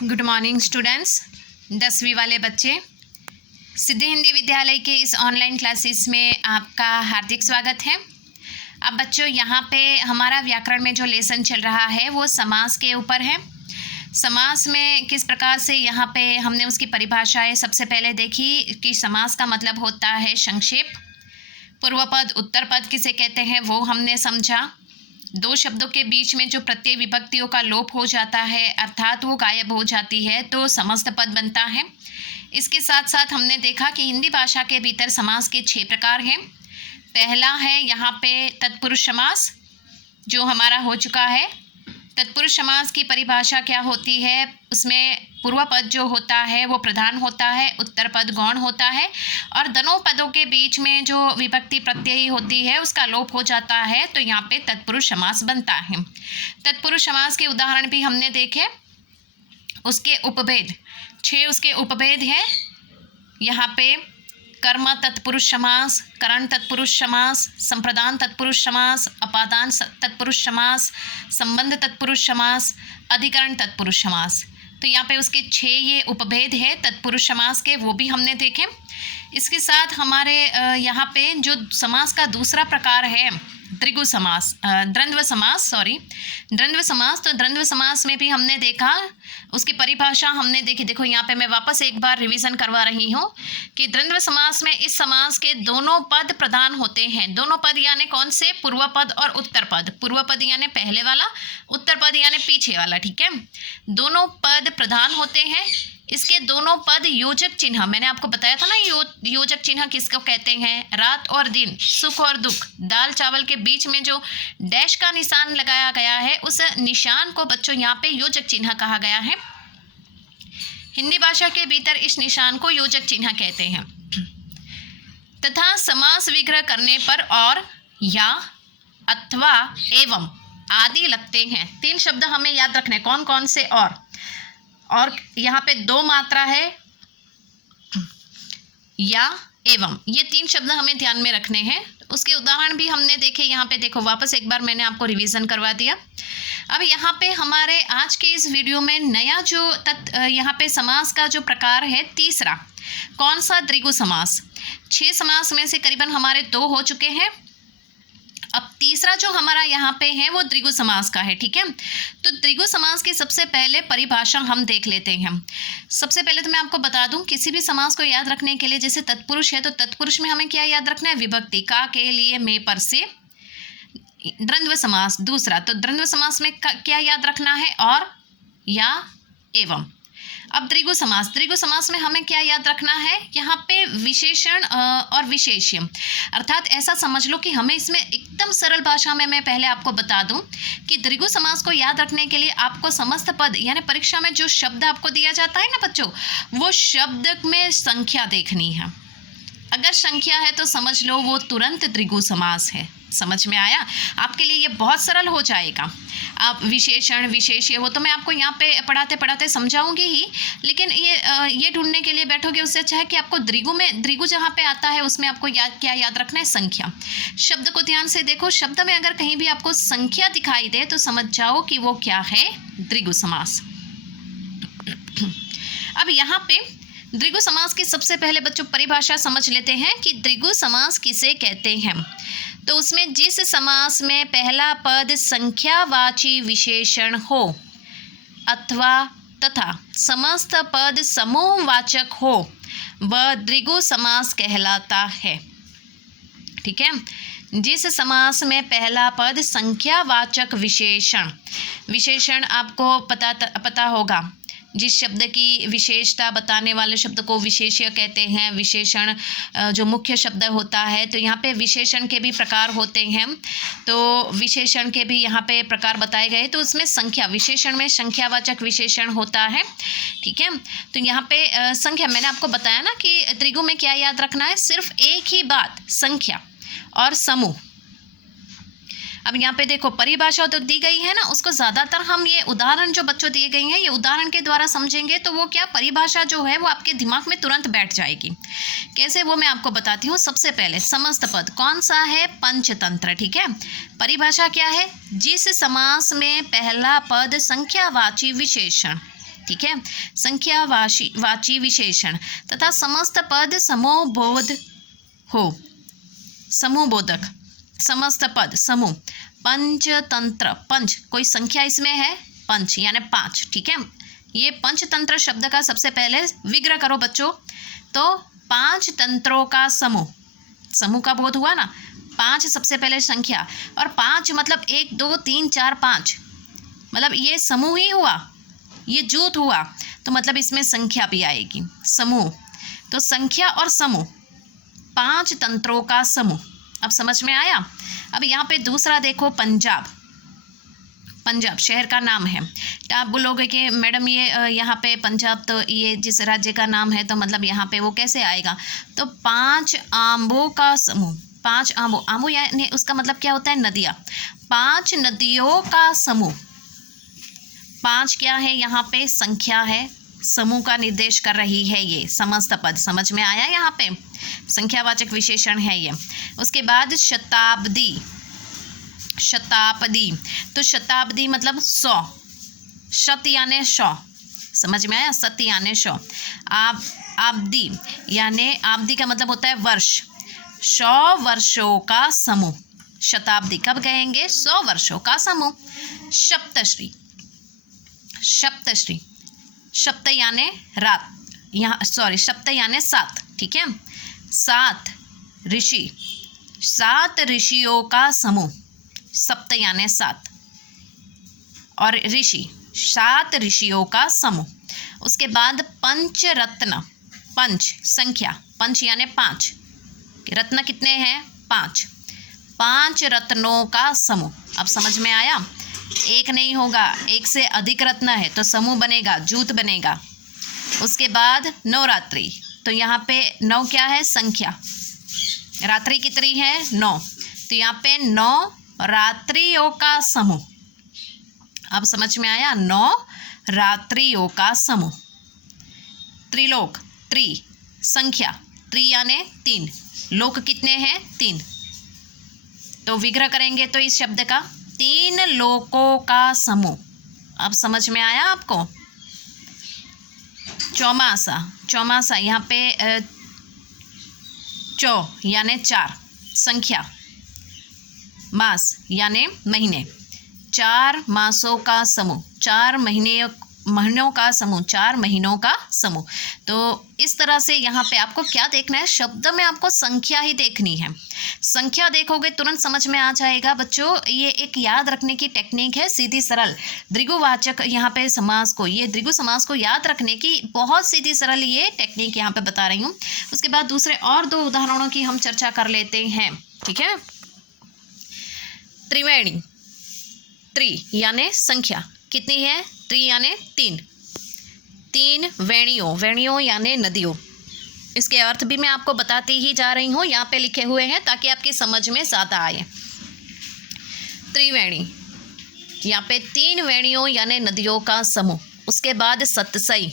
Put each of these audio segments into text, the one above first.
Good morning students. 10वीं वाले बच्चे, सिद्धि हिंदी विद्यालय के इस ऑनलाइन क्लासेस में आपका हार्दिक स्वागत है। अब बच्चों, यहाँ पे हमारा व्याकरण में जो लेसन चल रहा है वो समास के ऊपर है। समास में किस प्रकार से यहाँ पे हमने उसकी परिभाषाएं सबसे पहले देखी कि समास का मतलब होता है संक्षेप। पूर्व पद उत्तर पद किसे कहते हैं वो हमने समझा। दो शब्दों के बीच में जो प्रत्यय विभक्तियों का लोप हो जाता है अर्थात वो गायब हो जाती है तो समस्त पद बनता है। इसके साथ साथ हमने देखा कि हिंदी भाषा के भीतर समास के 6 प्रकार हैं। पहला है यहाँ पे तत्पुरुष समास जो हमारा हो चुका है। तत्पुरुष समास की परिभाषा क्या होती है? उसमें पूर्व पद जो होता है वो प्रधान होता है, उत्तर पद गौण होता है और दोनों पदों के बीच में जो विभक्ति प्रत्यय होती है उसका लोप हो जाता है तो यहाँ पे तत्पुरुष समास बनता है। तत्पुरुष समास के उदाहरण भी हमने देखे। उसके उपभेद 6 उसके उपभेद हैं। यहाँ पे कर्म तत्पुरुष समास, करण तत्पुरुष समास, संप्रदान तत्पुरुष समास, अपादान तत्पुरुष समास, संबंध तत्पुरुष समास, अधिकरण तत्पुरुष समास। तो यहाँ पे उसके 6 ये उपभेद है तत्पुरुष समास के, वो भी हमने देखे। इसके साथ हमारे यहाँ पे जो समास का दूसरा प्रकार है द्विगु समास, द्वंद्व समास, द्वंद्व समास। तो द्वंद्व समास में भी हमने देखा, उसकी परिभाषा हमने देखी। देखो यहाँ पे मैं वापस एक बार रिवीजन करवा रही हूँ कि द्वंद्व समास में इस समास के दोनों पद प्रधान होते हैं। दोनों पद यानी कौन से? पूर्व पद और उत्तर पद। पूर्व पद यानी पहले वाला, उत्तर पद यानी पीछे वाला। ठीक है, दोनों पद प्रधान होते हैं। इसके दोनों पद योजक चिन्ह, मैंने आपको बताया था ना योजक चिन्ह किसको कहते हैं? रात और दिन, सुख और दुख, दाल चावल के बीच में जो डैश का निशान लगाया गया है उस निशान को बच्चों यहाँ पे योजक चिन्ह कहा गया है। हिंदी भाषा के भीतर इस निशान को योजक चिन्ह कहते हैं। तथा समास विग्रह करने पर और, या, अथवा, एवं आदि लगते हैं। 3 शब्द हमें याद रखने, कौन कौन से? और यहाँ पे 2 मात्रा है, या, एवं, ये 3 शब्द हमें ध्यान में रखने हैं। उसके उदाहरण भी हमने देखे। यहाँ पे देखो, वापस एक बार मैंने आपको रिवीजन करवा दिया। अब यहाँ पे हमारे आज के इस वीडियो में नया जो यहाँ पे समास का जो प्रकार है तीसरा, कौन सा? द्विगु समास। 6 समास में से करीबन हमारे 2 हो चुके हैं। अब तीसरा जो हमारा यहाँ पे है वो द्विगु समास का है। ठीक है, तो द्विगु समास की सबसे पहले परिभाषा हम देख लेते हैं। सबसे पहले तो मैं आपको बता दूं, किसी भी समास को याद रखने के लिए, जैसे तत्पुरुष है तो तत्पुरुष में हमें क्या याद रखना है? विभक्ति, का, के, लिए, में, पर, से। द्वंद्व समास दूसरा, तो द्वंद्व समास में क्या याद रखना है? और, या, एवं। अब द्विगु समास में हमें क्या याद रखना है? यहाँ पे विशेषण और विशेष्य, अर्थात ऐसा समझ लो कि हमें इसमें एकदम सरल भाषा में मैं पहले आपको बता दूं कि द्विगु समास को याद रखने के लिए आपको समस्त पद यानी परीक्षा में जो शब्द आपको दिया जाता है ना बच्चों, वो शब्द में संख्या देखनी है। अगर संख्या है तो समझ लो वो तुरंत द्विगु समास है। समझ में आया? आपके लिए ये बहुत सरल हो जाएगा। आप विशेषण विशेष्य वो तो मैं आपको यहाँ पे पढ़ाते पढ़ाते समझाऊंगी ही, लेकिन ये ढूंढने के लिए बैठोगे उससे अच्छा है कि आपको द्विगु जहाँ पे आता है उसमें आपको क्या याद रखना है? संख्या। शब्द को ध्यान से देखो, शब्द में अगर कहीं भी आपको संख्या दिखाई दे तो समझ जाओ कि वो क्या है? द्विगु समास। अब यहाँ पे द्विगु समास की सबसे पहले बच्चों परिभाषा समझ लेते हैं कि द्विगु समास किसे कहते हैं। तो उसमें जिस समास में पहला पद संख्यावाची विशेषण हो अथवा तथा समस्त पद समूहवाचक हो वह द्विगु समास कहलाता है। ठीक है, जिस समास में पहला पद संख्यावाचक विशेषण आपको पता होगा, जिस शब्द की विशेषता बताने वाले शब्द को विशेष्य कहते हैं। विशेषण जो मुख्य शब्द होता है, तो यहाँ पे विशेषण के भी प्रकार होते हैं। तो विशेषण के भी यहाँ पे प्रकार बताए गए, तो उसमें संख्या, विशेषण में संख्यावाचक विशेषण होता है। ठीक है, तो यहाँ पे संख्या मैंने आपको बताया ना कि द्विगु में क्या याद रखना है? सिर्फ एक ही बात, संख्या और समूह। अब यहाँ पे देखो परिभाषा तो दी गई है ना, उसको ज़्यादातर हम ये उदाहरण जो बच्चों दिए गए हैं ये उदाहरण के द्वारा समझेंगे तो वो क्या परिभाषा जो है वो आपके दिमाग में तुरंत बैठ जाएगी। कैसे, वो मैं आपको बताती हूँ। सबसे पहले समस्त पद कौन सा है? पंचतंत्र। ठीक है, परिभाषा क्या है? जिस समास में पहला पद संख्यावाची विशेषण ठीक है। संख्या वाची विशेषण तथा समस्त पद समूहबोध हो, समूहबोधक, समस्त पद, समूह, पंचतंत्र, पंच कोई संख्या इसमें है, पंच यानी 5, ठीक है। ये पंचतंत्र शब्द का सबसे पहले विग्रह करो बच्चों, तो 5 तंत्रों का समूह, समूह का बोध हुआ ना, 5 सबसे पहले संख्या, और 5 मतलब 1 2 3 4 5, मतलब ये समूह ही हुआ, ये जुट हुआ, तो मतलब इसमें संख्या भी आएगी, समूह। तो संख्या और समूह, 5 तंत्रों का समूह, अब समझ में आया। अब यहाँ पे दूसरा देखो, पंजाब, पंजाब शहर का नाम है। तो आप बोलोगे कि मैडम ये यहाँ पे पंजाब तो ये जिस राज्य का नाम है, तो मतलब यहाँ पे वो कैसे आएगा, तो 5 आम्बों का समूह, 5 आम्बों, आम्बों यानी उसका मतलब क्या होता है, नदियाँ, 5 नदियों का समूह। 5 क्या है, यहाँ पे संख्या है, समूह का निर्देश कर रही है ये समस्त पद, समझ में आया, यहाँ पे संख्यावाचक विशेषण है ये। उसके बाद शताब्दी, शताब्दी, तो शताब्दी मतलब 100, शत यानी 100, समझ में आया, सत यानी 100। आब्दी यानी, आब्दी का मतलब होता है वर्ष, 100 वर्षों का समूह, शताब्दी कब कहेंगे, 100 वर्षों का समूह। सप्तश्री, सप्तश्री, सप्त यानी रात, यहाँ सॉरी सप्त यानी 7, ठीक है, 7 ऋषि, 7 ऋषियों का समूह, सप्त यानी 7, और ऋषि 7 ऋषियों का समूह। उसके बाद पंचरत्न, पंच संख्या, पंच यानी 5, रत्न कितने हैं, 5, 5 रत्नों का समूह। अब समझ में आया, एक नहीं होगा, एक से अधिक रत्न है तो समूह बनेगा, जूथ बनेगा। उसके बाद नवरात्रि, तो यहाँ पे 9 क्या है, संख्या, रात्रि कितनी है, 9, तो यहाँ पे 9 रात्रियों का समूह। अब समझ में आया, 9 रात्रियों का समूह। त्रिलोक, त्रि संख्या, त्रि यानी 3, लोक कितने हैं, 3, तो विग्रह करेंगे तो इस शब्द का 3 लोकों का समूह। अब समझ में आया आपको। चौमासा, चौमासा यहाँ पे चौ यानी 4, संख्या, मास यानी महीने, 4 मासों का समूह, 4 महीनों का समूह, 4 महीनों का समूह। तो इस तरह से यहाँ पे आपको क्या देखना है, शब्द में आपको संख्या ही देखनी है। संख्या देखोगे तुरंत समझ में आ जाएगा बच्चों। ये एक याद रखने की टेक्निक है, सीधी सरल द्विगुवाचक यहाँ पे समास को, ये द्विगु समास को याद रखने की बहुत सीधी सरल ये टेक्निक यहाँ पे बता रही हूँ। उसके बाद दूसरे और 2 उदाहरणों की हम चर्चा कर लेते हैं, ठीक है। त्रिवेणी, त्रि यानी संख्या कितनी है, त्रि यानी 3, 3 वेणियों, वेणियों यानी नदियों। इसके अर्थ भी मैं आपको बताती ही जा रही हूँ, यहाँ पे लिखे हुए हैं ताकि आपकी समझ में ज़्यादा आए। त्रिवेणी, यहाँ पे 3 वेणियों यानी नदियों का समूह। उसके बाद सतसई,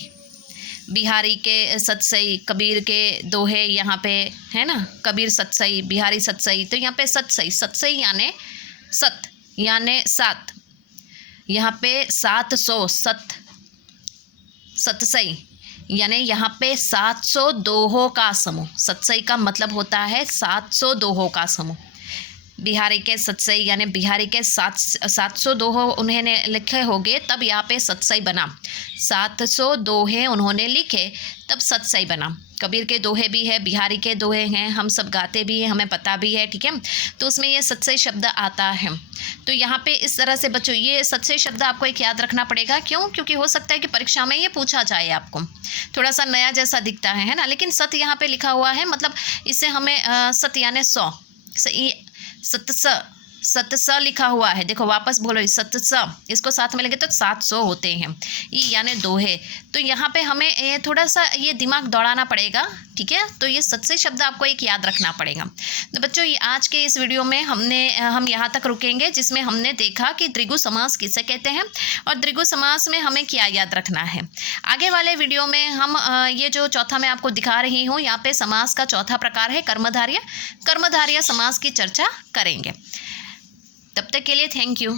बिहारी के सतसई, कबीर के दोहे यहाँ पे है ना, कबीर सतसई, बिहारी सतसई, तो यहाँ पे सतसई, सतसई यानी सत यानी 7, यहाँ पे 700 सतसई यानी यहाँ पे 700 दोहों का समूह। सतसई का मतलब होता है 700 दोहों का समूह। बिहारी के सतसई यानी बिहारी के 700 दोहे उन्होंने लिखे होंगे, तब यहाँ पे सतसई बना। 700 दोहे उन्होंने लिखे तब सतसई बना। कबीर के दोहे भी है, बिहारी के दोहे हैं, हम सब गाते भी हैं, हमें पता भी है, ठीक है। तो उसमें ये सतसई शब्द आता है। तो यहाँ पे इस तरह से बच्चों ये सतसई शब्द आपको एक याद रखना पड़ेगा। क्यों? क्योंकि हो सकता है कि परीक्षा में ये पूछा जाए आपको, थोड़ा सा नया जैसा दिखता है ना। लेकिन सत यहाँ पे लिखा हुआ है, मतलब इससे हमें सत यानी 100, सतस लिखा हुआ है, देखो वापस बोलो सतस, इसको साथ में लेंगे तो 700 होते हैं, ये यानी दोहे। तो यहाँ पे हमें ये थोड़ा सा ये दिमाग दौड़ाना पड़ेगा, ठीक है। तो ये सतसई शब्द आपको एक याद रखना पड़ेगा। तो बच्चों ये आज के इस वीडियो में हम यहाँ तक रुकेंगे, जिसमें हमने देखा कि द्विगु समास किसे कहते हैं और द्विगु समास में हमें क्या याद रखना है। आगे वाले वीडियो में हम ये जो चौथा मैं आपको दिखा रही हूँ, यहाँ पे समास का चौथा प्रकार है कर्मधारय समास की चर्चा करेंगे। तब तक के लिए थैंक यू।